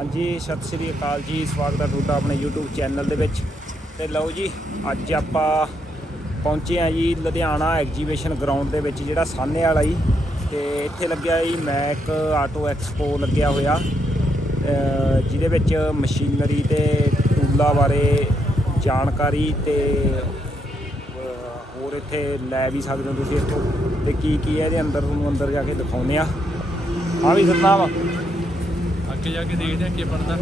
ਹਾਂਜੀ, ਸਤਿ ਸ੍ਰੀ ਅਕਾਲ ਜੀ। ਸਵਾਗਤ ਹੈ ਤੁਹਾਡਾ ਆਪਣੇ YouTube ਚੈਨਲ ਦੇ ਵਿੱਚ। ਤੇ ਲਓ ਜੀ, ਅੱਜ ਆਪਾਂ ਪਹੁੰਚੇ ਆ ਜੀ ਲੁਧਿਆਣਾ ਐਗਜੀਬਿਸ਼ਨ ਗਰਾਊਂਡ ਦੇ ਵਿੱਚ, ਜਿਹੜਾ ਸਾਹਨੇ ਵਾਲਾ ਜੀ। ਤੇ ਇੱਥੇ ਲੱਗਿਆ ਜੀ ਮੈਕ ਆਟੋ ਐਕਸਪੋ ਲੱਗਿਆ ਹੋਇਆ। ਜਿਹਦੇ ਵਿੱਚ ਮਸ਼ੀਨਰੀ ਤੇ ਟੂਲਾਂ ਬਾਰੇ ਜਾਣਕਾਰੀ ਤੇ ਹੋਰ ਇੱਥੇ ਲੈ ਵੀ ਸਕਦੇ ਹੋ ਤੁਸੀਂ ਇੱਥੋਂ। ਤੇ ਕੀ ਕੀ ਹੈ ਇਹਦੇ ਅੰਦਰ, ਤੁਹਾਨੂੰ ਅੰਦਰ ਜਾ ਕੇ ਦਿਖਾਉਂਦੇ ਆ ਆ ਵੀ ਸਤਨਾਮ ਅੱਗੇ ਜਾ ਕੇ ਦੇਖਦੇ ਆ ਕੀ ਬਣਦਾ।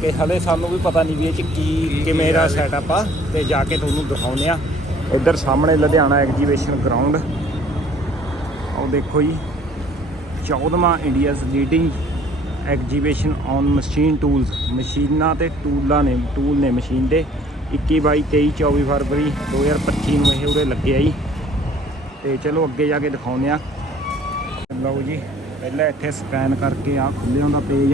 ਕਿ ਹਲੇ ਸਾਨੂੰ ਵੀ ਪਤਾ ਨਹੀਂ ਵੀ ਇਹ ਚ ਕੀ ਕੀ ਕਿਵੇਂ ਦਾ। ਸੈਟਅਪ ਆ ਤੇ ਜਾ ਕੇ ਤੁਹਾਨੂੰ ਦਿਖਾਉਂਦੇ ਆ ਇੱਧਰ ਸਾਹਮਣੇ ਲੁਧਿਆਣਾ ਐਗਜੀਬਿਸ਼ਨ ਗਰਾਊਂਡ ਆਓ ਦੇਖੋ ਜੀ 14ਵਾਂ India's leading exhibition on machine tools ਮਸ਼ੀਨਾਂ ਤੇ ਟੂਲਾਂ ਨੇ ਟੂਲ ਨੇ ਮਸ਼ੀਨ ਦੇ। 21 22 23 24 ਫਰਵਰੀ 2025 ਨੂੰ ਇਹ ਉਰੇ ਲੱਗੇ ਆ ਜੀ। ਤੇ ਚਲੋ ਅੱਗੇ ਜਾ ਕੇ ਦਿਖਾਉਂਦੇ ਆ ਲਓ ਜੀ। ਪਹਿਲਾਂ ਇੱਥੇ ਸਕੈਨ ਕਰਕੇ ਆ ਖੁੱਲਿਆ ਹੁੰਦਾ ਪੇਜ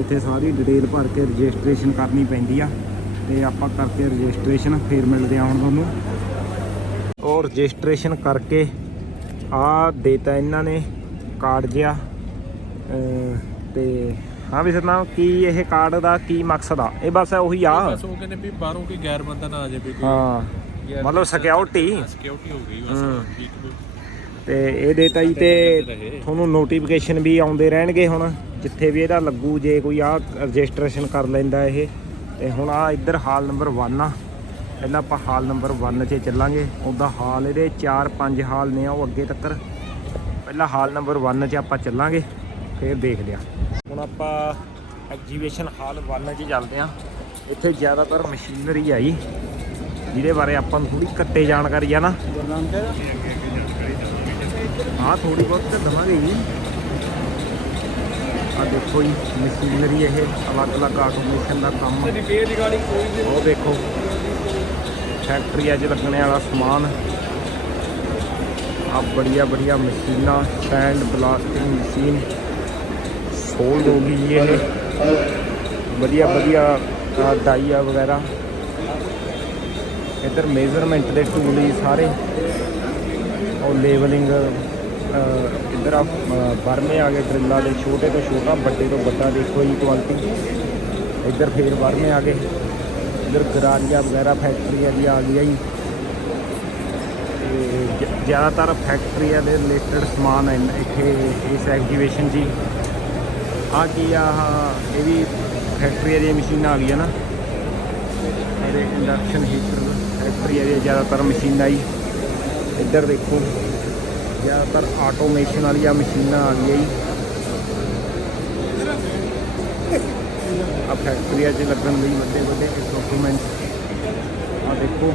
ਇੱਥੇ ਸਾਰੀ ਡਿਟੇਲ ਭਰ ਕੇ ਰਜਿਸਟ੍ਰੇਸ਼ਨ ਕਰਨੀ ਪੈਂਦੀ ਆ। ਤੇ ਆਪਾਂ ਕਰਕੇ ਰਜਿਸਟ੍ਰੇਸ਼ਨ ਫੇਰ ਮਿਲਦੇ ਆ ਹੁਣ ਤੁਹਾਨੂੰ। ਉਹ ਰਜਿਸਟ੍ਰੇਸ਼ਨ ਕਰਕੇ ਆ ਦੇਤਾ ਇਹਨਾਂ ਨੇ ਕਾਰਡ ਅਹ ਤੇ ਹਾਂ ਵੀ ਸਰਨਾਮ ਕੀ ਇਹ ਕਾਰਡ ਦਾ ਕੀ ਮਕਸਦ ਆ? ਇਹ ਬਸ ਉਹੀ ਆ। ਬਸ ਉਹ ਕਹਿੰਦੇ ਵੀ ਬਾਹਰੋਂ ਕੋਈ ਗੈਰ ਬੰਦਾ ਨਾ ਆ ਜਾਵੇ ਕੋਈ। ਹਾਂ। ਮਤਲਬ ਸਿਕਿਉਰਿਟੀ ਸਿਕਿਉਰਿਟੀ ਹੋ ਗਈ। ਬਸ। ਠੀਕ ਤੇ ਇਹ ਦੇਤਾ ਜੀ ਤੇ ਤੁਹਾਨੂੰ ਨੋਟੀਫਿਕੇਸ਼ਨ ਵੀ ਆਉਂਦੇ ਰਹਿਣਗੇ ਹੁਣ, ਜਿੱਥੇ ਵੀ ਇਹਦਾ ਲੱਗੂ, ਜੇ ਕੋਈ ਆ ਰਜਿਸਟ੍ਰੇਸ਼ਨ ਕਰ ਲੈਂਦਾ ਇਹ। ਤੇ ਹੁਣ ਆ ਇੱਧਰ ਹਾਲ ਨੰਬਰ 1 ਆ। ਪਹਿਲਾਂ ਆਪਾਂ ਹਾਲ ਨੰਬਰ 1 'ਚ ਚੱਲਾਂਗੇ। ਉਹਦਾ ਹਾਲ ਇਹਦੇ 4-5 ਹਾਲ ਨੇ ਆ, ਉਹ ਅੱਗੇ ਤੱਕ ਪਹਿਲਾਂ ਹਾਲ ਨੰਬਰ 1 'ਚ ਆਪਾਂ ਚੱਲਾਂਗੇ, ਫਿਰ ਦੇਖਦੇ ਆ। ਹੁਣ ਆਪਾਂ ਐਗਜੀਬਿਸ਼ਨ ਹਾਲ 1 'ਚ ਚੱਲਦੇ ਆ। ਇੱਥੇ ਜ਼ਿਆਦਾਤਰ ਮਸ਼ੀਨਰੀ ਆਈ ਜਿਹਦੇ ਬਾਰੇ ਆਪਾਂ ਨੂੰ ਥੋੜੀ ਘੱਟੇ ਜਾਣਕਾਰੀ ਆ ਨਾ। ਹਾਂ ਥੋੜੀ ਬਹੁਤ ਤਾਂ ਦਵਾਂਗੇ ਜੀ। ਆ ਦੇਖੋ ਜੀ, ਮਸ਼ੀਨਰੀ ਇਹ ਅਲੱਗ-ਅਲੱਗ ਆਟੋਮੇਸ਼ਨ ਦਾ ਕੰਮ। ਰਿਪੇਅਰ ਦੀ ਕੋਈ ਉਹ ਦੇਖੋ ਫੈਕਟਰੀ 'ਚ ਲੱਗਣੇ ਵਾਲਾ ਸਮਾਨ। ਆ ਬੜੀਆ ਬੜੀਆ ਮਸ਼ੀਨਾਂ ਸੈਂਡ ਬਲਾਸਟਿੰਗ ਮਸ਼ੀਨ ਸੋਲਡ ਹੋ ਗਈ ਇਹ। ਵਧੀਆ ਵਧੀਆ ਡਾਈਆ ਵਗੈਰਾ। ਇੱਧਰ ਮੇਜ਼ਰਮੈਂਟ ਦੇ ਟੂਲ ਹੀ ਸਾਰੇ। ਉਹ ਲੇਵਲਿੰਗ ਇੱਧਰ ਆ ਅਹ, ਆ ਗਏ ਡਰਿੱਲਾਂ ਦੇ ਛੋਟੇ ਤੋਂ ਛੋਟਾ ਵੱਡੇ ਤੋਂ ਵੱਡਾ ਦੇਖੋ ਜੀ ਕੁਆਲਿਟੀ ਇੱਧਰ ਫੇਰ ਬਰਮੇ ਆ ਗਏ। ਇੱਧਰ ਗਰਾਰੀਆਂ ਵਗੈਰਾ ਫੈਕਟਰੀਆਂ ਦੀ ਆ ਗਈਆਂ ਜੀ। ਤੇ ਜ਼ਿਆਦਾਤਰ ਫੈਕਟਰੀਆਂ ਦੇ ਰਿਲੇਟਡ ਸਮਾਨ ਹੈ ਇੱਥੇ ਇਸ ਐਗਜੀਬਿਸ਼ਨ 'ਚ ਹੀ। ਆ ਕੀ ਆ ਆਹ ਇਹ ਵੀ ਫੈਕਟਰੀਆਂ ਦੀਆਂ ਮਸ਼ੀਨਾਂ ਆ ਗਈਆਂ ਨਾ। ਇਹਦੇ ਇੰਡਕਸ਼ਨ ਹੀਟਰ ਫੈਕਟਰੀਆਂ ਦੀਆਂ ਜ਼ਿਆਦਾਤਰ ਮਸ਼ੀਨਾਂ ਹੀ। ਇੱਧਰ ਦੇਖੋ। ਜ਼ਿਆਦਾਤਰ ਆਟੋਮੇਸ਼ਨ ਵਾਲੀਆਂ ਮਸ਼ੀਨਾਂ ਆ ਗਈਆਂ ਜੀ। ਆ ਫੈਕਟਰੀਆਂ 'ਚ ਲੱਗਣ ਲਈ ਵੱਡੇ ਵੱਡੇ ਡਾਕੂਮੈਂਟ ਆ ਦੇਖੋ।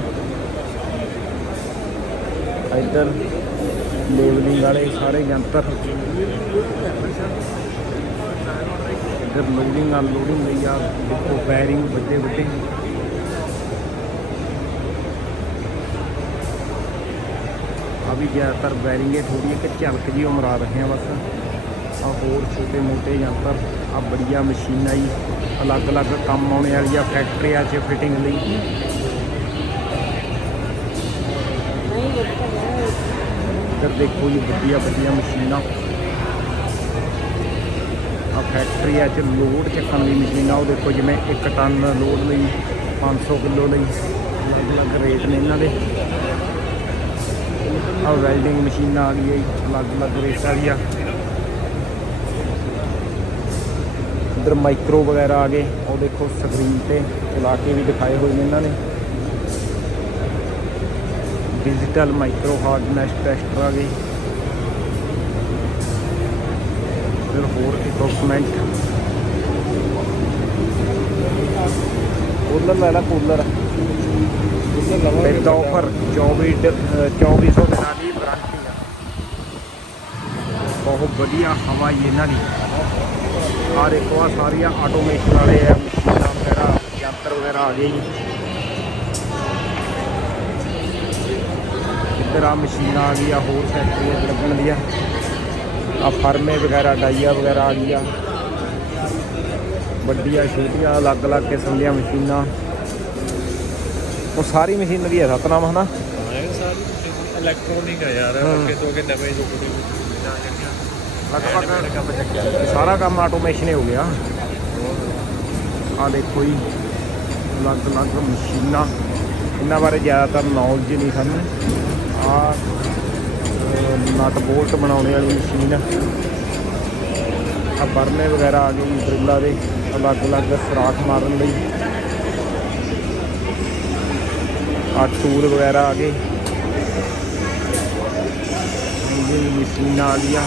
ਇੱਧਰ ਲੇਬਲਿੰਗ ਵਾਲੇ ਸਾਰੇ ਯੰਤਰ। ਇੱਧਰ ਲੋਡਿੰਗ ਅਨਲੋਡਿੰਗ ਲਈ ਆ ਦੇਖੋ ਬੈਰਿੰਗ ਵੱਡੇ ਵੱਡੇ। ਆ ਵੀ ਜ਼ਿਆਦਾਤਰ ਬੈਰਿੰਗ ਇਹ ਥੋੜੀ ਇੱਕ ਝਲਕ ਜੀ ਉਮਰਾ ਰਹੇ ਆ ਬਸ। ਆ ਹੋਰ ਛੋਟੇ ਮੋਟੇ ਯੰਤਰ ਆ ਬੜੀਆਂ ਮਸ਼ੀਨਾਂ ਜੀ ਅਲੱਗ-ਅਲੱਗ ਕੰਮ ਆਉਣੇ ਵਾਲੀਆਂ ਫੈਕਟਰੀਆਂ 'ਚ ਫਿਟਿੰਗ ਲਈ। ਇੱਧਰ ਦੇਖੋ ਜੀ ਵੱਡੀਆਂ ਵੱਡੀਆਂ ਮਸ਼ੀਨਾਂ ਆ ਫੈਕਟਰੀਆਂ 'ਚ ਲੋਡ ਚੱਕਣ ਦੀ ਮਸ਼ੀਨਾਂ, ਉਹ ਦੇਖੋ ਜਿਵੇਂ 1 ਟਨ ਲੋਡ ਲਈ 500 ਕਿਲੋ ਲਈ। ਅਲੱਗ-ਅਲੱਗ ਰੇਟ ਨੇ ਇਹਨਾਂ ਦੇ। ਆ ਵੈਲਡਿੰਗ ਮਸ਼ੀਨਾਂ ਆ ਗਈਆਂ ਜੀ ਅਲੱਗ-ਅਲੱਗ ਰੇਟਾਂ ਦੀਆਂ ਇੱਧਰ ਮਾਈਕਰੋ ਵਗੈਰਾ ਆ ਗਏ, ਉਹ ਦੇਖੋ ਸਕਰੀਨ ਤੇ ਚਲਾ ਕੇ ਵੀ ਦਿਖਾਏ ਹੋਏ ਨੇ ਇਹਨਾਂ ਨੇ। ਡਿਜੀਟਲ ਮਾਈਕਰੋ ਹਾਰਡਨੈਸ ਟੈਸਟਰ ਆ ਗਏ। ਫਿਰ ਹੋਰ ਇਕਵਿਪਮੈਂਟ ਕੂਲਰ ਲੈਣਾ ਕੂਲਰ ਵਿਦ ਆਫਰ 24 ਡ- ਅਹ 2400 ਦਿਨਾਂ ਦੀ ਆ। ਬਹੁਤ ਵਧੀਆ ਹਵਾ ਜੀ ਇਹਨਾਂ ਦੀ। ਹਰ ਇੱਕ ਆ ਸਾਰੀਆਂ ਆਟੋਮੇਸ਼ਨ ਵਾਲੇ ਆ, ਮਸ਼ੀਨਾਂ ਵਗੈਰਾ ਯੰਤਰ ਵਗੈਰਾ ਆ ਗਏ ਜੀ। ਇੱਧਰ ਆ ਮਸ਼ੀਨਾਂ ਆ ਗਈਆਂ, ਹੋਰ ਫੈਕਟਰੀਆਂ ਲੱਗਣ ਦੀਆਂ। ਆ ਫਰਮੇ ਵਗੈਰਾ, ਡਾਈਆ ਵਗੈਰਾ ਆ ਗਈਆਂ। ਵੱਡੀਆਂ, ਛੋਟੀਆਂ, ਅਲੱਗ-ਅਲੱਗ ਕਿਸਮ ਦੀਆਂ ਮਸ਼ੀਨਾਂ। ਉਹ ਸਾਰੀ ਮਸ਼ੀਨਰੀ ਹੈ ਸਤਨਾਮ ਹਨਾ? ਹਾਂ ਇਹ ਸਾਰੀ ਇਲੈਕਟ੍ਰੋਨਿਕ ਆ ਯਾਰ ਹਾਂ। ਅੱਗੇ ਤੋਂ ਅੱਗੇ ਨਵੇਂ ਜੋ ਕੋਈ ਮਸ਼ੀਨਾਂ ਜਿਹੜੀਆਂ ਲਗਭਗ ਕੰਮ ਚੱਕਿਆ ਸਾਰਾ ਕੰਮ ਆਟੋਮੇਸ਼ਨ ਹੀ ਹੋ ਗਿਆ। ਆ ਦੇਖੋ ਜੀ ਅਲੱਗ-ਅਲੱਗ ਮਸ਼ੀਨਾਂ। ਇਹਨਾਂ ਬਾਰੇ ਜ਼ਿਆਦਾਤਰ ਨੌਲੇਜ ਨਹੀਂ ਸਾਨੂੰ। ਆ ਨਟ ਬੋਲਟ ਬਣਾਉਣੇ ਵਾਲੀ ਮਸ਼ੀਨ ਆ। ਬਰਨੇ ਵਗੈਰਾ ਆ ਗਏ ਡਰਿੱਲਾਂ ਦੇ। ਅਲੱਗ-ਅਲੱਗ ਸੁਰਾਖ ਮਾਰਨ ਲਈ। ਆ ਟੂਲ ਵਗੈਰਾ ਆ ਗਏ। ਇਹ ਮਸ਼ੀਨਾਂ ਆ। ਗਈਆਂ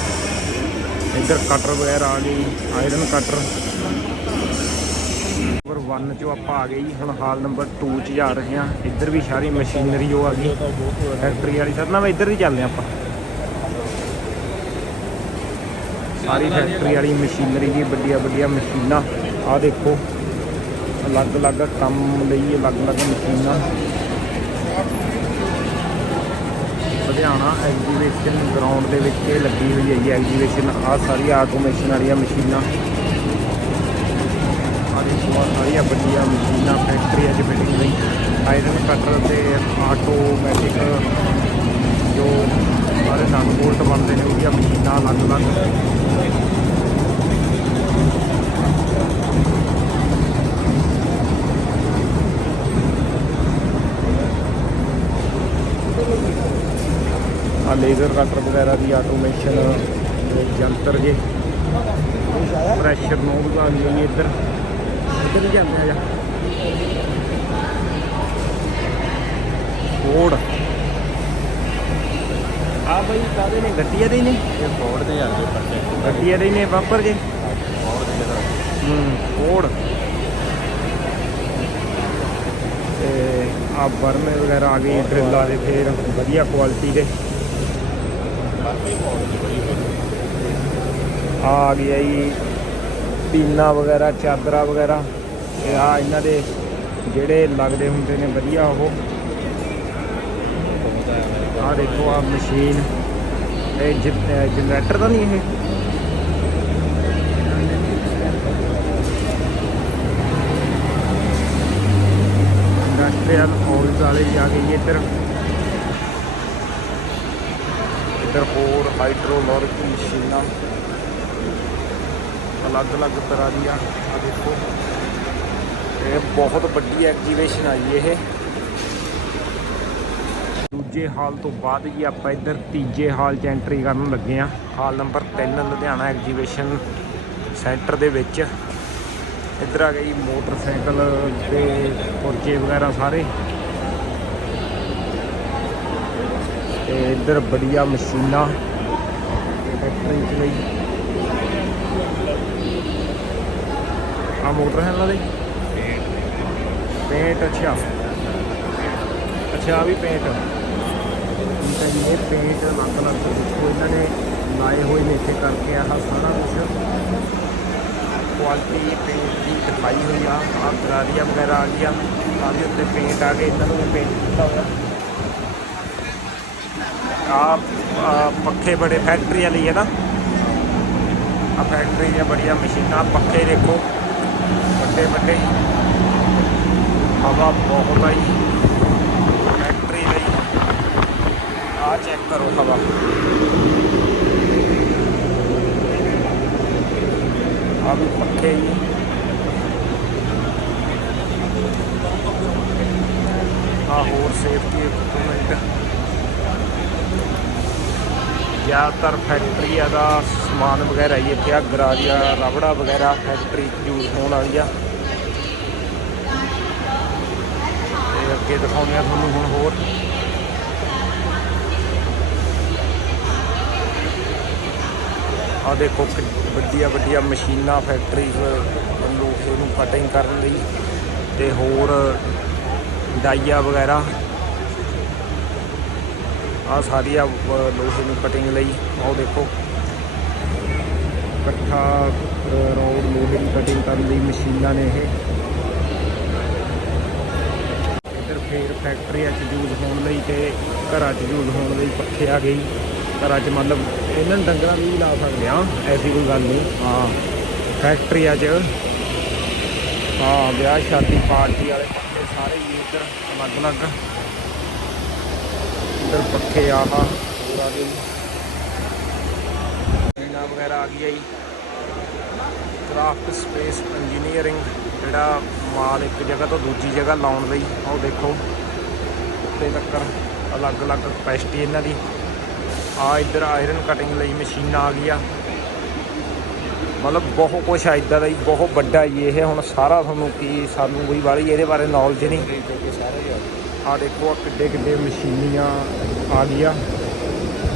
ਇੱਧਰ ਕਟਰ ਵਗੈਰਾ ਆ ਗਈ ਆਇਰਨ ਕਟਰ ਨੰਬਰ 1 ਚੋਂ ਆਪਾਂ ਆ ਗਏ ਜੀ, ਹੁਣ ਹਾਲ ਨੰਬਰ 2 ਚ ਜਾ ਰਹੇ ਹਾਂ। ਇੱਧਰ ਵੀ ਸਾਰੀ ਮਸ਼ੀਨਰੀ ਉਹ ਆ ਗਈ। ਫੈਕਟਰੀ ਵਾਲੀ ਸਰ ਨਾ ਇੱਧਰ ਹੀ ਚੱਲਦੇ ਹਾਂ ਆਪਾਂ। ਸਾਰੀ ਫੈਕਟਰੀ ਵਾਲੀ ਮਸ਼ੀਨਰੀ ਦੀ ਵੱਡੀਆਂ ਵੱਡੀਆਂ ਮਸ਼ੀਨਾਂ ਆ। ਦੇਖੋ, ਅਲੱਗ-ਅਲੱਗ ਕੰਮ ਲਈ ਅਲੱਗ-ਅਲੱਗ ਮਸ਼ੀਨਾਂ ਲੁਧਿਆਣਾ ਐਗਜੀਬਿਸ਼ਨ ਗਰਾਊਂਡ ਦੇ ਵਿੱਚ ਇਹ ਲੱਗੀ ਹੋਈ ਹੈ ਜੀ ਐਗਜੀਬਿਸ਼ਨ। ਆ ਸਾਰੀ ਆਟੋਮੇਸ਼ਨ ਵਾਲੀਆਂ ਮਸ਼ੀਨਾਂ। ਆ ਦੇਖੋ ਸਾਰੀਆਂ ਵੱਡੀਆਂ ਮਸ਼ੀਨਾਂ ਫੈਕਟਰੀਆਂ 'ਚ ਫਿਟਿੰਗ ਲਈ ਆਇਰਨ ਕਟਰ ਤੇ ਆਟੋਮੈਟਿਕ ਜੋ ਸਾਰੇ ਨਟ ਬੋਲਟ ਬਣਦੇ ਨੇ, ਉਹਦੀਆਂ ਮਸ਼ੀਨਾਂ ਅਲੱਗ-ਅਲੱਗ। ਆ ਲੇਜ਼ਰ ਕਟਰ ਵਗੈਰਾ ਦੀ ਆਟੋਮੇਸ਼ਨ ਜੰਤਰ ਜੇ। ਪ੍ਰੈਸ਼ਰ ਨੋਬ ਗਈ ਹੈ ਇੱਧਰ। ਇੱਧਰ ਜਾਂਦੇ ਆ ਜਾ। ਕੋਡ ਆ ਬਈ ਕਾਦੇ ਨੇ? ਗੱਡੀਆਂ ਦੇ ਹੀ ਨੇ? ਇਹ ਫੋਰਡ ਤੇ ਜਾਂਦੇ ਪੱਟੇ ਗੱਡੀਆਂ ਦੇ ਹੀ ਨੇ ਬੰਪਰ ਜੇ। ਫੋਰਡ ਤੇ। ਜਿਹੜਾ ਹੂੰ ਤੇ ਆ ਬਰਮੇ ਵਗੈਰਾ ਆ ਗਏ ਡਰਿੱਲਾਂ ਦੇ ਫੇਰ। ਵਧੀਆ ਕੁਆਲਿਟੀ ਦੇ ਬਾਕੀ ਫੋਰਡ ਦੀ ਬੜੀ ਹੋਈ ਆ ਆ ਗਿਆ ਜੀ, ਪੀਨਾ ਵਗੈਰਾ, ਚਾਦਰਾ ਵਗੈਰਾ। ਇਹ ਆ ਇਹਨਾਂ ਦੇ ਜਿਹੜੇ ਲੱਗਦੇ ਹੁੰਦੇ ਨੇ, ਵਧੀਆ ਉਹ। ਬਹੁਤ ਹੈ ਆ ਦੇਖੋ, ਆ ਮਸ਼ੀਨ। ਇਹ ਜਨਰੇਟਰ ਤਾਂ ਨਹੀਂ ਇਹ? ਇੰਡਸਟਰੀਅਲ ਆਇਲਸ ਵਾਲੇ ਆ ਗਏ ਇੱਧਰ। ਇੱਧਰ ਹੋਰ ਹਾਈਡਰੋਲੋਰਿਕ ਮਸ਼ੀਨਾਂ, ਅਲੱਗ-ਅਲੱਗ ਤਰ੍ਹਾਂ ਦੀਆਂ ਆ ਦੇਖੋ। ਇਹ ਬਹੁਤ ਵੱਡੀ ਐਗਜੀਬਿਸ਼ਨ ਆਈ ਇਹ। ਦੂਜੇ ਹਾਲ ਤੋਂ ਬਾਅਦ ਜੀ ਆਪਾਂ ਇੱਧਰ ਤੀਜੇ ਹਾਲ 'ਚ ਐਂਟਰੀ ਕਰਨ ਲੱਗੇ ਆ hall number 3 Ludhiana exhibition centre ਦੇ ਵਿੱਚ। ਇੱਧਰ ਆ ਗਈ ਮੋਟਰਸਾਈਕਲ ਤੇ ਪੁਰਜੇ ਵਗੈਰਾ ਸਾਰੇ। ਤੇ ਇੱਧਰ ਬੜੀਆਂ ਮਸ਼ੀਨਾਂ ਫੈਕਟਰੀ ਚ ਲਈ ਆ ਮੋਟਰ ਹੈ ਇਹਨਾਂ ਦੇ? ਪੇਂਟ ਅੱਛਾ। ਅੱਛਾ ਆ ਵੀ ਪੇਂਟ ਠੀਕ ਇਹ ਪੇਂਟ ਅਲੱਗ ਲੱਗ ਦੇਖੋ, ਇਹਨਾਂ ਨੇ ਲਾਏ ਹੋਏ ਨੇ ਇੱਥੇ ਕਰਕੇ ਆਹ ਸਾਰਾ ਕੁਝ ਕੁਆਲਿਟੀ ਪੇਂਟ ਦੀ ਦਿਖਾਈ ਹੋਈ ਆ ਆ ਗਰਾਰੀਆਂ ਵਗੈਰਾ ਆ ਗਈਆਂ। ਆ ਵੀ ਉੱਤੇ ਪੇਂਟ ਆ ਗਏ, ਇਹਨਾਂ ਨੂੰ ਪੇਂਟ ਕੀਤਾ ਹੋਇਆ। ਆ ਪੱਖੇ ਬੜੇ ਫੈਕਟਰੀ ਵਾਲੀ ਹੈ ਨਾ ਆ ਫੈਕਟਰੀ ਦੀਆਂ ਬੜੀਆਂ ਮਸ਼ੀਨਾਂ ਪੱਖੇ ਦੇਖੋ। ਵੱਡੇ ਵੱਡੇ। ਹਵਾ ਬਹੁਤ ਆਈ। ਫੈਕਟਰੀ ਲਈ। ਆ ਚੈੱਕ ਕਰੋ ਹਵਾ। ਆ ਵੀ ਪੱਖੇ ਜੀ ਆ ਹੋਰ ਸੇਫਟੀ ਇਕਵਿਪਮੈਂਟ ਜ਼ਿਆਦਾਤਰ ਫੈਕਟਰੀਆਂ ਦਾ ਸਮਾਨ ਵਗੈਰਾ ਹੀ ਇੱਥੇ ਆ, ਗਰਾਰੀਆ, ਰਬੜਾ ਵਗੈਰਾ ਫੈਕਟਰੀ ਯੂਜ਼ ਹੋਣ ਵਾਲੀ ਆ ਤੇ ਅੱਗੇ ਦਿਖਾਉਂਦੇ ਆ ਤੁਹਾਨੂੰ ਹੁਣ ਹੋਰ। ਆ ਦੇਖੋ ਵੱਡੀਆਂ ਵੱਡੀਆਂ ਮਸ਼ੀਨਾਂ ਫੈਕਟਰੀ ਲੋਹੇ ਨੂੰ ਕਟਿੰਗ ਕਰਨ ਲਈ। ਤੇ ਹੋਰ ਡਾਈਆ ਵਗੈਰਾ। ਆ ਸਾਰੀਆਂ ਅਹ, ਲੋਹੇ ਨੂੰ ਕਟਿੰਗ ਲਈ। ਆਹ ਦੇਖੋ। ਇਕੱਠਾ ਰੋਡ ਲੋਹੇ ਦੀ ਕਟਿੰਗ ਕਰਨ ਲਈ ਮਸ਼ੀਨਾਂ ਨੇ ਇਹ। ਇੱਧਰ ਫੇਰ ਫੈਕਟਰੀਆਂ 'ਚ ਯੂਜ਼ ਹੋਣ ਲਈ ਤੇ ਘਰਾਂ 'ਚ ਯੂਜ਼ ਹੋਣ ਲਈ ਪੱਖੇ ਆ ਗਈ ਘਰਾਂ 'ਚ ਮਤਲਬ ਇਹਨਾਂ ਨੂੰ ਡੰਗਰਾਂ ਵੀ ਲਾ ਸਕਦੇ ਆ ਐਸੀ ਕੋਈ ਗੱਲ ਨਹੀਂ। ਹਾਂ ਫੈਕਟਰੀਆਂ 'ਚ। ਹਾਂ ਵਿਆਹ ਸ਼ਾਦੀ ਪਾਰਟੀ ਵਾਲੇ ਪੱਖੇ ਸਾਰੇ ਹੀ ਇੱਧਰ ਅਲੱਗ-ਅਲੱਗ। ਇੱਧਰ ਪੱਖੇ ਆਹ ਆ ਗਏ ਮਸ਼ੀਨਾਂ ਵਗੈਰਾ ਆ ਗਈ ਜੀ। ਕਰਾਫਟ ਸਪੇਸ ਇੰਜੀਨੀਅਰਿੰਗ ਜਿਹੜਾ ਮਾਲ ਇੱਕ ਜਗ੍ਹਾ ਤੋਂ ਦੂਜੀ ਜਗ੍ਹਾ ਲਾਉਣ ਲਈ ਉਹ ਦੇਖੋ। ਉੱਤੇ ਤੱਕ ਅਲੱਗ-ਅਲੱਗ ਕਪੈਸਿਟੀ ਇਹਨਾਂ ਦੀ। ਆ ਇੱਧਰ ਆਇਰਨ ਕਟਿੰਗ ਲਈ ਮਸ਼ੀਨਾਂ ਆ ਗਈਆਂ। ਮਤਲਬ ਬਹੁਤ ਕੁਛ ਆ ਇੱਦਾਂ ਦਾ ਹੀ ਬਹੁਤ ਵੱਡਾ ਜੀ। ਇਹ ਹੁਣ ਸਾਰਾ ਤੁਹਾਨੂੰ ਕੀ ਸਾਨੂੰ ਕੋਈ ਵਾਲੀ ਇਹਦੇ ਬਾਰੇ ਨੌਲੇਜ ਨਹੀਂ। ਆ ਦੇਖੋ ਆ ਕਿੱਡੇ ਕਿੱਡੇ ਮਸ਼ੀਨੀਆਂ ਆ ਗਈਆਂ।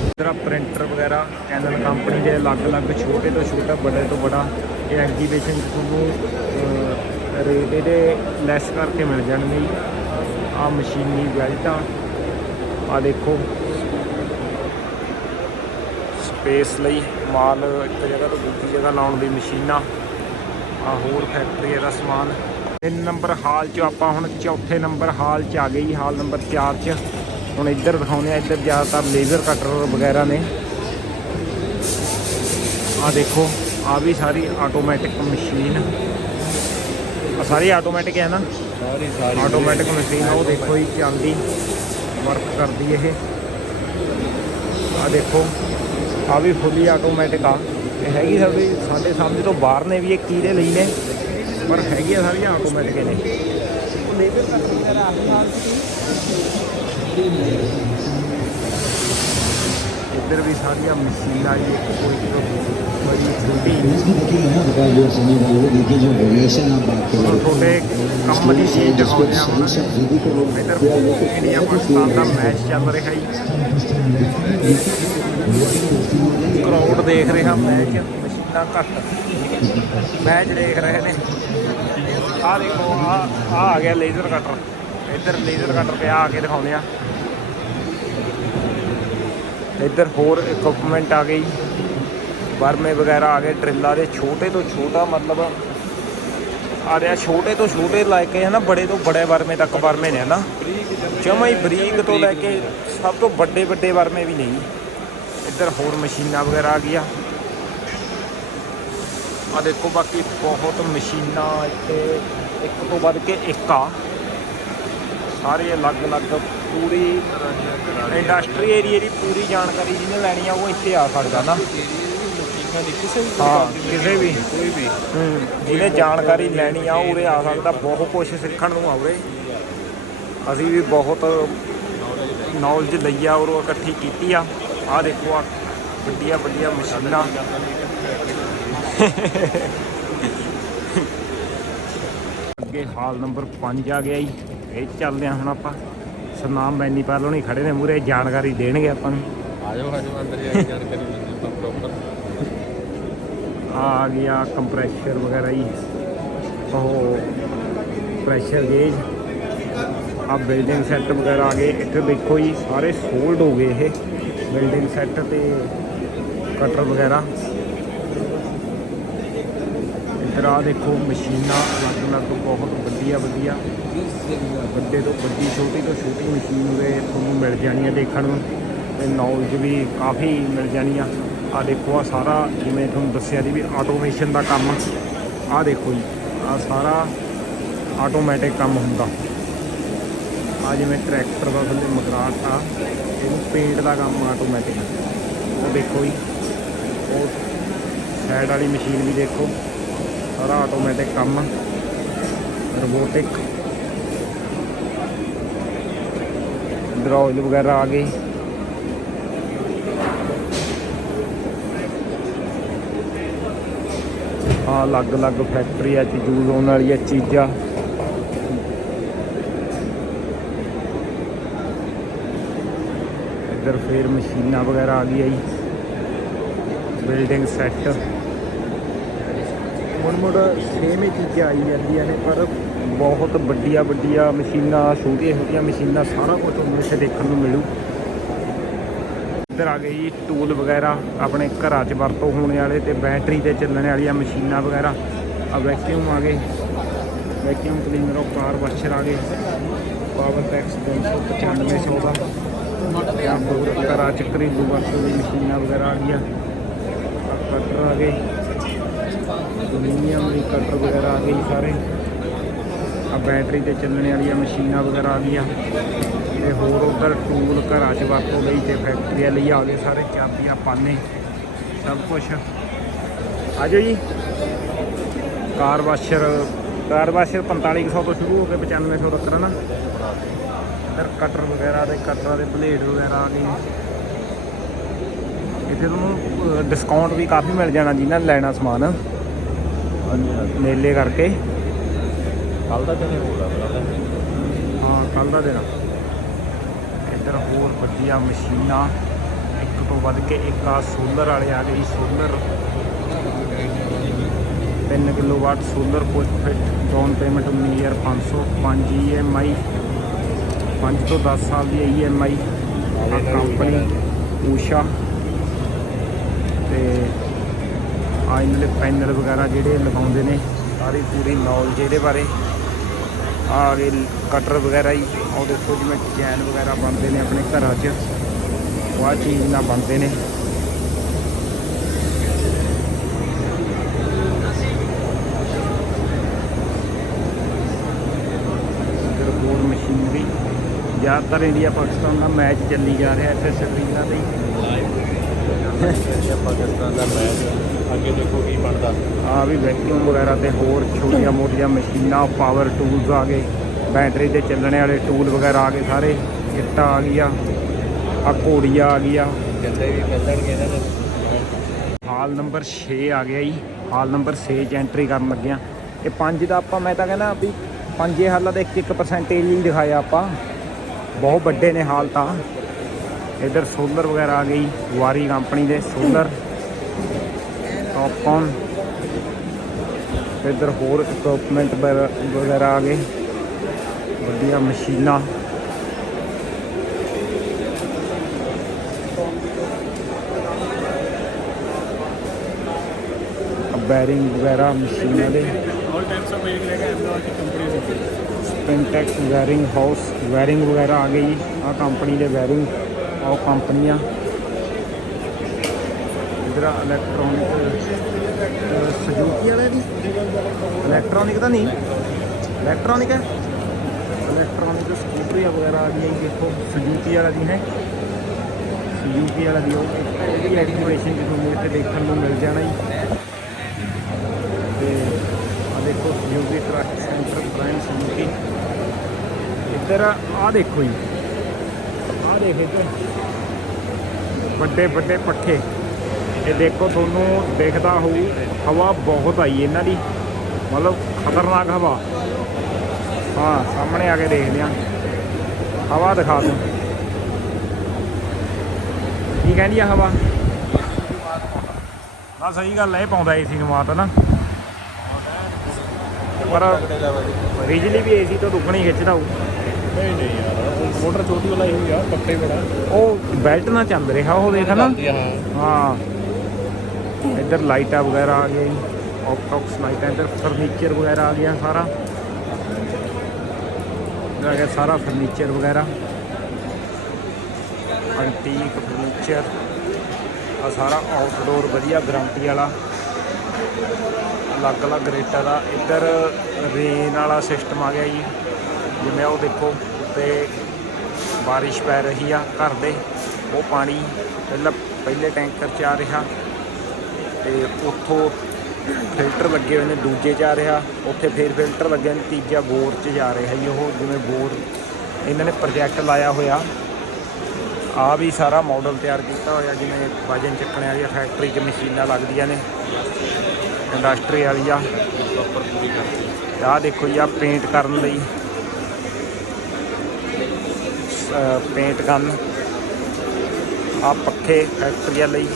ਇਧਰ ਪ੍ਰਿੰਟਰ ਵਗੈਰਾ ਕੈਨਨ ਕੰਪਨੀ ਦੇ ਅਲੱਗ-ਅਲੱਗ ਛੋਟੇ ਤੋਂ ਛੋਟਾ, ਵੱਡੇ ਤੋਂ ਵੱਡਾ, ਇਹ ਐਗਜੀਬਿਸ਼ਨ ਤੁਹਾਨੂੰ ਰੇਟ ਇਹਦੇ ਲੈਸ ਕਰਕੇ ਮਿਲ ਜਾਣਗੇ। ਆ ਮਸ਼ੀਨੀ ਬੈਲਟਾਂ ਆ। ਦੇਖੋ। ਸਪੇਸ ਲਈ ਮਾਲ ਇੱਕ ਜਗ੍ਹਾ ਤੋਂ ਦੂਜੀ ਜਗ੍ਹਾ ਲਾਉਣ ਦੀ ਮਸ਼ੀਨਾਂ। ਆ ਹੋਰ ਫੈਕਟਰੀ ਦਾ ਸਮਾਨ। ਤਿੰਨ ਨੰਬਰ ਹਾਲ 'ਚ ਆਪਾਂ ਹੁਣ ਚੌਥੇ ਨੰਬਰ ਹਾਲ 'ਚ ਆ ਗਏ ਜੀ ਹਾਲ ਨੰਬਰ 4 'ਚ। ਹੁਣ ਇੱਧਰ ਦਿਖਾਉਂਦੇ ਆ ਇੱਧਰ ਜ਼ਿਆਦਾਤਰ ਲੇਜ਼ਰ ਕਟਰ ਵਗੈਰਾ ਨੇ। ਆ ਦੇਖੋ ਆ ਵੀ ਸਾਰੀ ਆਟੋਮੈਟਿਕ ਮਸ਼ੀਨ ਆ ਸਾਰੀ ਆਟੋਮੈਟਿਕ ਹੈ ਨਾ? ਸਾਰੀ ਸਾਰੀ। ਆਟੋਮੈਟਿਕ ਮਸ਼ੀਨ ਉਹ ਦੇਖੋ ਜੀ ਚੱਲਦੀ ਵਰਕ ਕਰਦੀ ਇਹ। ਆ ਦੇਖੋ ਆ ਵੀ ਫੁੱਲੀ ਆਟੋਮੈਟਿਕ ਆ। ਇਹ ਹੈਗੀ ਸਾਡੀ ਸਾਡੇ ਸਮਝ ਤੋਂ ਬਾਹਰ ਨੇ ਵੀ ਇਹ ਕਿਹਦੇ ਲਈ ਨੇ। ਪਰ ਹੈਗੀਆਂ ਸਾਰੀਆਂ ਆਟੋਮੈਟਿਕ ਨੇ ਲੇਬਰ ਤੱਕ ਵਗੈਰਾ ਆਸਾਨ ਸੀ ਇੱਧਰ ਵੀ ਸਾਰੀਆਂ ਮਸ਼ੀਨਾਂ ਇਹ ਕੋਈ ਕੋਈ ਛੋਟੀ ਛੋਟੇ ਕੰਮ ਦੀ ਸੀ ਦਿਖਾਉਂਦੇ ਆ ਹੁਣ। ਇੱਧਰ ਇੰਡੀਆ ਪਾਕਿਸਤਾਨ ਦਾ ਮੈਚ ਚੱਲ ਰਿਹਾ ਹੈ ਕਰਾਊਡ ਦੇਖ ਰਿਹਾ ਮੈਚ ਮਸ਼ੀਨਾਂ ਘੱਟ। ਮੈਚ ਦੇਖ ਰਹੇ ਨੇ, ਆਹ ਦੇਖੋ ਆ ਆ ਆ ਗਿਆ ਲੇਜ਼ਰ ਕਟਰ ਇੱਧਰ ਲੇਜ਼ਰ ਕਟਰ ਪਿਆ ਆ ਕੇ ਦਿਖਾਉਂਦੇ ਆ। ਇੱਧਰ ਹੋਰ ਇਕਵਿਪਮੈਂਟ ਆ ਗਈ। ਵਰਮੇ ਵਗੈਰਾ ਆ ਗਏ, ਡਰਿੱਲਾਂ ਦੇ ਛੋਟੇ ਤੋਂ ਛੋਟਾ ਮਤਲਬ ਆ ਰਿਹਾ, ਛੋਟੇ ਤੋਂ ਛੋਟੇ ਲੈ ਕੇ ਹੈ ਨਾ ਬੜੇ ਤੋਂ ਬੜੇ ਵਰਮੇ ਤੱਕ ਵਰਮੇ ਨੇ ਨਾ ਜਮਾ ਹੀ ਬਰੀਕ ਤੋਂ ਲੈ ਕੇ ਸਭ ਤੋਂ ਵੱਡੇ ਵੱਡੇ ਵਰਮੇ ਵੀ ਨਹੀਂ ਇੱਧਰ ਹੋਰ ਮਸ਼ੀਨਾਂ ਵਗੈਰਾ ਆ ਗਈਆਂ। ਆ ਦੇਖੋ ਬਾਕੀ ਬਹੁਤ ਮਸ਼ੀਨਾਂ ਇੱਥੇ, ਇੱਕ ਤੋਂ ਵੱਧ ਕੇ ਇੱਕ ਆ ਸਾਰੇ ਅਲੱਗ-ਅਲੱਗ ਪੂਰੀ ਇੰਡਸਟਰੀ ਏਰੀਆ ਦੀ ਪੂਰੀ ਜਾਣਕਾਰੀ ਜਿਹਨੇ ਲੈਣੀ ਆ, ਉਹ ਇੱਥੇ ਆ ਸਕਦਾ ਨਾ। ਕਿਸੇ ਵੀ ਹਾਂ, ਕਿਸੇ ਵੀ। ਕੋਈ ਵੀ ਜਿਹਨੇ ਜਾਣਕਾਰੀ ਲੈਣੀ ਆ ਉਹ ਉਰੇ ਆ ਸਕਦਾ, ਬਹੁਤ ਕੁਝ ਸਿੱਖਣ ਨੂੰ ਆਉਰੇ ਅਸੀਂ ਵੀ ਬਹੁਤ ਨੌਲੇਜ ਲਈ ਆ, ਔਰ ਉਹ ਇਕੱਠੀ ਕੀਤੀ ਆ। ਆ ਦੇਖੋ ਆ ਵੱਡੀਆਂ ਵੱਡੀਆਂ ਮਸ਼ੀਨਾਂ। ਅੱਗੇ ਹਾਲ ਨੰਬਰ 5 ਆ ਗਿਆ ਜੀ। ਇਹ ਚੱਲਦੇ ਆ ਹੁਣ ਆਪਾਂ। ਸਨਾਮ ਬੈਨੀ ਪਾਲੋਂ ਨਹੀਂ ਖੜੇ ਨੇ ਮੂਰੇ ਜਾਣਕਾਰੀ ਦੇਣਗੇ ਆਪਾਂ ਨੂੰ। ਆਜੋ ਆਜੋ ਅੰਦਰ ਜਾ ਕੇ ਜਾਣਕਾਰੀ ਮਿਲਦੀ ਤਾਂ ਪ੍ਰੋਪਰ ਆ ਆ ਗਿਆ ਕੰਪਰੈਸ਼ਰ ਵਗੈਰਾ ਜੀ। ਉਹ ਪ੍ਰੈਸ਼ਰ ਗੇਜ ਆ ਬਿਲਡਿੰਗ ਸੈੱਟ ਵਗੈਰਾ ਆ ਗਏ। ਇੱਥੇ ਦੇਖੋ ਜੀ ਸਾਰੇ ਸੋਲਡ ਹੋ ਗਏ ਇਹ। ਬਿਲਡਿੰਗ ਸੈੱਟ ਤੇ ਕਟਰ ਵਗੈਰਾ। ਫਿਰ ਆ ਦੇਖੋ ਮਸ਼ੀਨਾਂ ਅਲੱਗ-ਅਲੱਗ ਬਹੁਤ ਵਧੀਆ ਵਧੀਆ। ਵੱਡੇ ਤੋਂ ਵੱਡੀ, ਛੋਟੀ ਤੋਂ ਛੋਟੀ ਮਸ਼ੀਨ ਉਰੇ ਤੁਹਾਨੂੰ ਮਿਲ ਜਾਣੀ ਹੈ ਦੇਖਣ ਨੂੰ। ਤੇ ਨੌਲੇਜ ਵੀ ਕਾਫੀ ਮਿਲ ਜਾਣੀ ਆ ਆ ਦੇਖੋ ਆ ਸਾਰਾ ਜਿਵੇਂ ਤੁਹਾਨੂੰ ਦੱਸਿਆ ਸੀ ਵੀ ਆਟੋਮੇਸ਼ਨ ਦਾ ਕੰਮ। ਆ ਦੇਖੋ ਜੀ ਆ ਸਾਰਾ ਆਟੋਮੈਟਿਕ ਕੰਮ ਹੁੰਦਾ। ਆ ਜਿਵੇਂ ਟਰੈਕਟਰ ਦਾ ਥੱਲੇ ਮਗਰਾਟ ਆ, ਇਹਨੂੰ ਪੇਂਟ ਦਾ ਕੰਮ ਆਟੋਮੈਟਿਕ ਉਹ ਦੇਖੋ ਜੀ, ਉਹ ਸਾਈਡ ਵਾਲੀ ਮਸ਼ੀਨ ਵੀ ਦੇਖੋ। ਸਾਰਾ ਆਟੋਮੈਟਿਕ ਕੰਮ ਰੋਬੋਟਿਕ ਇੱਧਰ ਵਗੈਰਾ ਆ ਗਈ ਆ ਅਲੱਗ-ਅਲੱਗ ਫੈਕਟਰੀਆਂ 'ਚ ਯੂਜ਼ ਹੋਣ ਵਾਲੀਆਂ ਚੀਜ਼ਾਂ। ਇੱਧਰ ਫੇਰ ਮਸ਼ੀਨਾਂ ਵਗੈਰਾ ਆ ਗਈਆਂ ਜੀ। ਬਿਲਡਿੰਗ ਸੈੱਟ ਹੁਣ ਮੁੜ ਸੇਮ ਹੀ ਚੀਜ਼ਾਂ ਆਈ ਜਾਂਦੀਆਂ ਨੇ, ਪਰ ਬਹੁਤ ਵੱਡੀਆਂ ਵੱਡੀਆਂ ਮਸ਼ੀਨਾਂ ਛੋਟੀਆਂ ਛੋਟੀਆਂ ਮਸ਼ੀਨਾਂ ਸਾਰਾ ਕੁਝ ਤੁਹਾਨੂੰ ਇੱਥੇ ਦੇਖਣ ਨੂੰ ਮਿਲੂ। ਇੱਧਰ ਆ ਗਏ ਜੀ ਟੂਲ ਵਗੈਰਾ ਆਪਣੇ ਘਰਾਂ 'ਚ ਵਰਤੋਂ ਹੋਣ ਵਾਲੇ ਤੇ ਬੈਟਰੀ ਤੇ ਚੱਲਣ ਵਾਲੀਆਂ ਮਸ਼ੀਨਾਂ ਵਗੈਰਾ। ਆ ਵੈਕਿਊਮ ਆ ਗਏ। ਵੈਕਿਊਮ ਕਲੀਨਰ ਉਹ ਕਾਰ ਵਾਸ਼ਰ ਆ ਗਏ। ਪਾਵਰ ਟੈਕਸ 295 ਦਾ। ਜਾਂ ਹੋਰ ਘਰਾਂ 'ਚ ਘਰੇਲੂ ਵਰਤੋਂ ਦੀ ਮਸ਼ੀਨਾਂ ਵਗੈਰਾ ਆ ਗਈਆਂ। ਆਹ ਕਟਰ ਆ ਗਏ। ਐਲੂਮੀਨੀਅਮ ਦੀ ਕਟਰ ਵਗੈਰਾ ਆ ਗਏ ਜੀ ਸਾਰੇ। ਆ ਬੈਟਰੀ ਤੇ ਚੱਲਣ ਵਾਲੀਆਂ ਮਸ਼ੀਨਾਂ ਵਗੈਰਾ ਆ ਗਈਆਂ। ਤੇ ਹੋਰ ਉਧਰ ਟੂਲ ਘਰਾਂ 'ਚ ਵਰਤੋਂ ਲਈ ਤੇ ਫੈਕਟਰੀਆਂ ਲਈ ਆ ਗਏ ਸਾਰੇ, ਚਾਬੀਆਂ, ਪਾਨੇ, ਸਭ ਕੁਝ ਜਾਓ ਜੀ। ਕਾਰ ਵਾਸ਼ਰ ਕਾਰ ਵਾਸ਼ਰ 4500 ਤੋਂ ਸ਼ੁਰੂ ਹੋ ਕੇ 9500 ਤੱਕ ਨਾ ਇੱਧਰ ਕਟਰ ਵਗੈਰਾ ਦੇ, ਕਟਰਾਂ ਦੇ ਬਲੇਡ ਵਗੈਰਾ ਆ ਗਏ। ਇੱਥੇ ਤੁਹਾਨੂੰ ਡਿਸਕਾਊਂਟ ਵੀ ਕਾਫੀ ਮਿਲ ਜਾਣਾ ਜੀ ਨਾ ਲੈਣਾ ਸਮਾਨ। ਮੇਲੇ ਕਰਕੇ। ਕੱਲ ਦਾ ਚਨੇ ਹੋਲਾ ਬਰਾਦਰ ਹਾਂ ਕੱਲ ਦਾ ਦਿਨ। ਇੱਧਰ ਹੋਰ ਵਧੀਆ ਮਸ਼ੀਨਾਂ ਇੱਕ ਤੋਂ ਵੱਧ ਕੇ ਇੱਕ ਆ ਸੋਲਰ ਵਾਲੇ ਆ ਗਏ solar 3 kilowatt solar quick fit down payment 19500 5 EMI 5 ਤੋਂ 10 ਸਾਲ ਦੀ EMI ਆ ਕੰਪਨੀ ਊਸ਼ਾ। ਤੇ ਆ ਇਹਨਾਂ ਦੇ ਪੈਨਲ ਵਗੈਰਾ ਜਿਹੜੇ ਲਗਾਉਂਦੇ ਨੇ, ਸਾਰੀ ਪੂਰੀ ਨੌਲੇਜ ਇਹਦੇ ਬਾਰੇ। ਆ ਗਏ ਕਟਰ ਵਗੈਰਾ ਹੀ ਉਹ ਦੇਖੋ ਜਿਵੇਂ ਚੈਨ ਵਗੈਰਾ ਬਣਦੇ ਨੇ ਆਪਣੇ ਘਰਾਂ 'ਚ। ਉਹ ਆਹ ਚੀਜ਼ ਨਾਲ ਬਣਦੇ ਨੇ। ਇੱਧਰ ਹੋਰ ਮਸ਼ੀਨਰੀ ਜ਼ਿਆਦਾਤਰ ਇੰਡੀਆ ਪਾਕਿਸਤਾਨ ਦਾ ਮੈਚ ਚੱਲੀ ਜਾ ਰਿਹਾ ਇੱਥੇ ਸਕਰੀਨਾਂ ਤੇ। ਹੀ। ਇੰਡੀਆ ਪਾਕਿਸਤਾਨ ਦਾ ਮੈਚ ਅੱਗੇ ਦੇਖੋ ਕੀ ਬਣਦਾ। ਆ ਵੀ ਵੈਕਿਊਮ ਵਗੈਰਾ ਤੇ ਹੋਰ ਛੋਟੀਆਂ ਮੋਟੀਆਂ ਮਸ਼ੀਨਾਂ ਪਾਵਰ ਟੂਲਸ ਆ ਗਏ। ਬੈਟਰੀ ਤੇ ਚੱਲਣੇ ਵਾਲੇ ਟੂਲ ਵਗੈਰਾ ਆ ਗਏ ਸਾਰੇ। ਇੱਟਾਂ ਆ ਗਈਆਂ ਆ ਘੋੜੀਆਂ ਆ ਗਈਆਂ। ਜਿੰਦੇ ਵੀ ਮਿਲਣਗੇ ਇਹਨਾਂ ਦੇ। ਹਾਲ ਨੰਬਰ 6 ਆ ਗਿਆ ਜੀ। ਹਾਲ ਨੰਬਰ 6 'ਚ ਐਂਟਰੀ ਕਰਨ ਲੱਗਿਆ ਇਹ 5 ਦਾ ਆਪਾਂ ਮੈਂ ਤਾਂ ਕਹਿੰਦਾ ਵੀ ਪੰਜੇ ਹਾਲਾਂ ਦਾ 1 1 ਪਰਸੈਂਟੇਜ ਹੀ ਦਿਖਾਇਆ ਆਪਾਂ। ਬਹੁਤ ਵੱਡੇ ਨੇ ਹਾਲ ਤਾਂ। ਇਧਰ ਸੋਲਰ ਵਗੈਰਾ ਆ ਗਈ ਵਾਰੀ ਕੰਪਨੀ ਦੇ ਸੋਲਰ ਟੌਪਕੌਨ ਇੱਧਰ ਹੋਰ ਇਕਵਿਪਮੈਂਟ ਵਗੈਰਾ ਆ ਗਏ। ਵਧੀਆ ਮਸ਼ੀਨਾਂ। ਬੈਰਿੰਗ ਵਗੈਰਾ ਮਸ਼ੀਨਾਂ ਦੇ। ਆਲ ਟਾਈਪਸ ਆਫ ਮੇਕਿੰਗ ਹੈਗਾ ਐਮਨੋਲ ਦੀ ਕੰਪਨੀ ਦੀ ਸਪਿੰਟੈਕਸ ਵੈਰਿੰਗ ਹਾਊਸ ਵੈਰਿੰਗ ਵਗੈਰਾ ਆ। ਗਈ ਆ ਕੰਪਨੀ ਦੇ ਵੈਰਿੰਗ ਉਹ ਕੰਪਨੀਆਂ ਇਧਰ ਇਲੈਕਟ੍ਰੋਨਿਕ ਸੁਜ਼ੂਕੀ ਵਾਲੇ ਦੀ ਇਲੈਕਟ੍ਰੋਨਿਕ ਤਾਂ ਨਹੀਂ। ਇਲੈਕਟ੍ਰੋਨਿਕ ਹੈ? ਇਲੈਕਟ੍ਰੋਨਿਕ ਸਕੂਟਰੀਆਂ ਵਗੈਰਾ ਆ ਗਈਆਂ ਦੇਖੋ ਸੁਜ਼ੂਕੀ ਵਾਲਾ ਦੀ ਹੈ। ਸੁਜ਼ੂਕੀ ਵਾਲਾ ਦੀ ਉਹ ਇਹਦੀ ਐਕਟੀਵੇਸ਼ਨ ਤੁਹਾਨੂੰ ਇੱਥੇ ਦੇਖਣ ਨੂੰ ਮਿਲ ਜਾਣਾ ਜੀ। ਤੇ ਆ ਦੇਖੋ UV truck centre prime Suzuki ਇੱਧਰ ਆ ਦੇਖੋ ਜੀ। ਆ ਦੇਖ ਇੱਧਰ। ਵੱਡੇ ਵੱਡੇ ਪੱਠੇ। ਇਹ ਦੇਖੋ ਤੁਹਾਨੂੰ ਦਿਖਦਾ ਹੋਊ ਹਵਾ ਬਹੁਤ ਆਈ ਇਹਨਾਂ ਦੀ। ਮਤਲਬ ਖਤਰਨਾਕ ਹਵਾ। ਹਾਂ ਸਾਹਮਣੇ ਆ ਕੇ ਦੇਖਦੇ ਆ। ਹਵਾ ਦਿਖਾ ਦੂੰ ਕੀ ਕਹਿੰਦੀ ਆ ਹਵਾ? ਨਾ ਸਹੀ ਗੱਲ ਹੈ ਇਹ ਪਾਉਂਦਾ ਏਸੀ ਨੂੰ ਮਾਤ ਨਾ ਪਰ ਬਿਜਲੀ ਵੀ ਏਸੀ ਤੋਂ ਦੁੱਗਣੀ ਖਿੱਚਦਾ ਹੋਊ। ਨਹੀਂ ਨਹੀਂ ਯਾਰ ਮੋਟਰ ਛੋਟੀ ਵਾਲਾ ਹੀ ਆ ਪੱਟੇ ਬੜਾ। ਉਹ ਬੈਲਟ ਨਾਲ ਚੱਲ ਰਿਹਾ ਉਹ ਦੇਖ ਨਾ। ਹਾਂ। ਹਾਂ। ਇੱਧਰ ਲਾਈਟਾਂ ਵਗੈਰਾ ਆ ਗਈਆਂ ਜੀ ਆਫਟੌਕਸ ਲਾਈਟਾਂ, ਇੱਧਰ ਫਰਨੀਚਰ ਵਗੈਰਾ ਆ ਗਿਆ ਸਾਰਾ। ਆ ਗਿਆ ਸਾਰਾ ਫਰਨੀਚਰ ਵਗੈਰਾ। ਐਂਟੀਕ ਫਰਨੀਚਰ ਆ ਸਾਰਾ ਆਊਟਡੋਰ ਵਧੀਆ ਗਰੰਟੀ ਵਾਲਾ। ਅਲੱਗ-ਅਲੱਗ ਰੇਟਾਂ ਦਾ। ਇੱਧਰ ਰੇਨ ਵਾਲਾ ਸਿਸਟਮ ਆ ਗਿਆ ਜੀ, ਜਿਵੇਂ ਉਹ ਦੇਖੋ ਤੇ ਬਾਰਿਸ਼ ਪੈ ਰਹੀ ਆ ਘਰ ਦੇ, ਉਹ ਪਾਣੀ ਪਹਿਲਾਂ ਪਹਿਲੇ ਟੈਂਕਰ 'ਚ ਆ ਰਿਹਾ। ਤੇ ਉੱਥੋਂ ਫਿਲਟਰ ਲੱਗੇ ਹੋਏ ਨੇ, ਦੂਜੇ 'ਚ ਆ ਰਿਹਾ, ਉੱਥੇ ਫੇਰ ਫਿਲਟਰ ਲੱਗੇ ਨੇ, ਤੀਜਾ ਬੋਰ 'ਚ ਜਾ ਰਿਹਾ ਜੀ ਉਹ, ਜਿਵੇਂ ਬੋਰ ਇਹਨਾਂ ਨੇ ਪ੍ਰੋਜੈਕਟ ਲਾਇਆ ਹੋਇਆ। ਆ ਵੀ ਸਾਰਾ ਮਾਡਲ ਤਿਆਰ ਕੀਤਾ ਹੋਇਆ, ਜਿਵੇਂ ਵਜਨ ਚੱਕਣ ਵਾਲੀਆਂ ਫੈਕਟਰੀ 'ਚ ਮਸ਼ੀਨਾਂ ਲੱਗਦੀਆਂ ਨੇ ਇੰਡਸਟਰੀ ਵਾਲੀਆਂ। ਪ੍ਰੋਪਰ ਪੂਰੀ ਕਰਤੀ ਆਹ ਦੇਖੋ ਜੀ ਆ ਪੇਂਟ ਕਰਨ ਲਈ ਪੇਂਟ ਕਰਨ ਆ ਪੱਖੇ ਫੈਕਟਰੀਆਂ ਲਈ।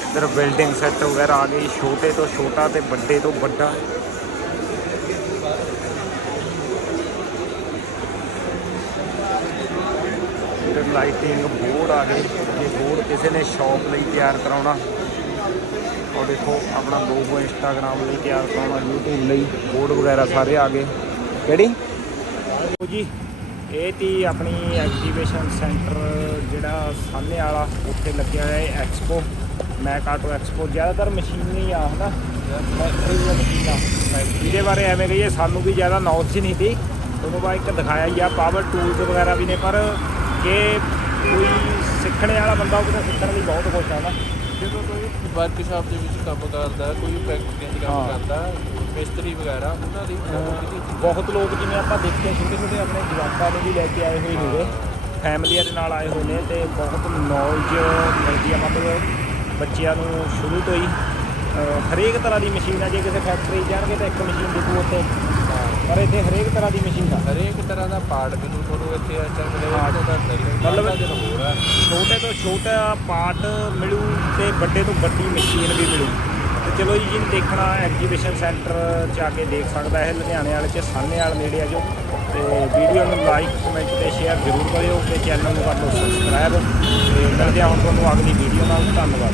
ਇੱਧਰ ਬਿਲਡਿੰਗ ਸੈੱਟ ਵਗੈਰਾ ਆ ਗਈ, ਛੋਟੇ ਤੋਂ ਛੋਟਾ ਤੇ ਵੱਡੇ ਤੋਂ ਵੱਡਾ। ਇੱਧਰ ਲਾਈਟਿੰਗ ਬੋਰਡ ਆ ਗਏ ਜੇ ਬੋਰਡ ਕਿਸੇ ਨੇ ਸ਼ਾਪ ਲਈ ਤਿਆਰ ਕਰਾਉਣਾ। ਔਰ ਦੇਖੋ, ਆਪਣਾ ਲੋਗੋ ਇੰਸਟਾਗ੍ਰam ਲਈ ਤਿਆਰ ਕਰਾਉਣਾ, YouTube ਲਈ ਬੋਰਡ ਵਗੈਰਾ ਸਾਰੇ ਆ ਗਏ। ਕਿਹੜੀ? ਜੀ ਇਹ ਤੀ ਆਪਣੀ ਐਗਜੀਬਿਸ਼ਨ ਸੈਂਟਰ ਜਿਹੜਾ ਸਾਹਨੇ ਵਾਲਾ, ਉੱਥੇ ਲੱਗਿਆ ਹੋਇਆ ਹੈ ਐਕਸਪੋ ਮੈਕ ਆਟੋ ਐਕਸਪੋ, ਜ਼ਿਆਦਾਤਰ ਮਸ਼ੀਨਰੀ ਆ, ਹਨਾ? ਫੈਕਟਰੀ ਦੀਆਂ ਮਸ਼ੀਨਾਂ। ਇਹਦੇ ਬਾਰੇ ਐਵੇਂ ਕਹੀਏ, ਸਾਨੂੰ ਵੀ ਜ਼ਿਆਦਾ ਨੌਲੇਜ ਨਹੀਂ ਸੀ। ਤੁਹਾਨੂੰ ਬਾਅਦ ਇੱਕ ਦਿਖਾਇਆ ਹੀ ਆ ਪਾਵਰ ਟੂਲਸ ਵਗੈਰਾ ਵੀ ਨੇ, ਪਰ ਜੇ ਕੋਈ ਸਿੱਖਣ ਵਾਲਾ ਬੰਦਾ ਉਹ ਤਾਂ ਸਿੱਖਣ ਲਈ ਬਹੁਤ ਕੁਝ ਆ ਨਾ ਜਦੋਂ ਕੋਈ ਵਰਕਸ਼ਾਪ ਦੇ ਵਿੱਚ ਕੰਮ ਕਰਦਾ ਕੋਈ ਫੈਕਟਰੀਆਂ 'ਚ ਕੰਮ ਹਾਂ। ਕਰਦਾ ਮਿਸਤਰੀ ਵਗੈਰਾ ਉਹਨਾਂ ਦੀ ਬਹੁਤ ਲੋਕ ਜਿਵੇਂ ਆਪਾਂ ਦੇਖਿਆ ਛੋਟੇ ਛੋਟੇ ਆਪਣੇ ਜਵਾਕਾਂ ਨੂੰ ਵੀ ਲੈ ਕੇ ਆਏ ਹੋਏ ਨੇਗੇ ਫੈਮਲੀਆਂ ਦੇ ਨਾਲ ਆਏ ਹੋਏ ਨੇ ਤੇ ਬਹੁਤ ਨੌਲੇਜ ਮਿਲਦੀ ਆ ਮਤਲਬ ਬੱਚਿਆਂ ਨੂੰ ਸ਼ੁਰੂ ਤੋਂ ਹੀ। ਅਹ, ਹਰੇਕ ਤਰ੍ਹਾਂ ਦੀ ਮਸ਼ੀਨ ਆ ਜੇ ਕਿਸੇ ਫੈਕਟਰੀ ਜਾਣਗੇ ਤਾਂ ਇੱਕ ਮਸ਼ੀਨ ਦੇਖੋ ਉੱਥੇ ਪਰ ਇੱਥੇ ਹਰੇਕ ਤਰ੍ਹਾਂ ਦੀ ਮਸ਼ੀਨ ਆ। ਹਰੇਕ ਤਰ੍ਹਾਂ ਦਾ ਪਾਰਟ ਮੈਨੂੰ ਤੁਹਾਨੂੰ ਇੱਥੇ ਆ ਚੱਲ ਮਿਲੇਗਾ ਨਹੀਂ ਮਤਲਬ- ਦਿਨ ਹੋਰ ਆ। ਛੋਟੇ ਤੋਂ ਛੋਟਾ ਪਾਰਟ ਮਿਲੂ ਤੇ ਵੱਡੇ ਤੋਂ ਵੱਡੀ ਮਸ਼ੀਨ ਵੀ ਮਿਲੂ। ਤੇ ਚਲੋ ਜੀ ਜਿਹਨੂੰ ਦੇਖਣਾ ਐਗਜੀਬਿਸ਼ਨ ਸੈਂਟਰ ਚ ਆ ਕੇ ਦੇਖ ਸਕਦਾ ਹੈ। ਲੁਧਿਆਣੇ ਵਾਲੇ ਚ ਸਾਹਨੇ ਵਾਲੇ ਨੇੜੇ ਆ ਜੋ ਤੇ ਵੀਡੀਓ ਨੂੰ ਲਾਈਕ ਕਮੈਂਟ ਤੇ ਸ਼ੇਅਰ ਜ਼ਰੂਰ ਕਰਿਓ ਤੇ ਚੈਨਲ ਨੂੰ ਕਰ ਲਓ ਸਬਸਕ੍ਰਾਈਬ ਤੇ ਮਿਲਦੇ ਹਾਂ ਹੁਣ ਤੁਹਾਨੂੰ ਅਗਲੀ ਵੀਡੀਓ ਨਾਲ। ਧੰਨਵਾਦ।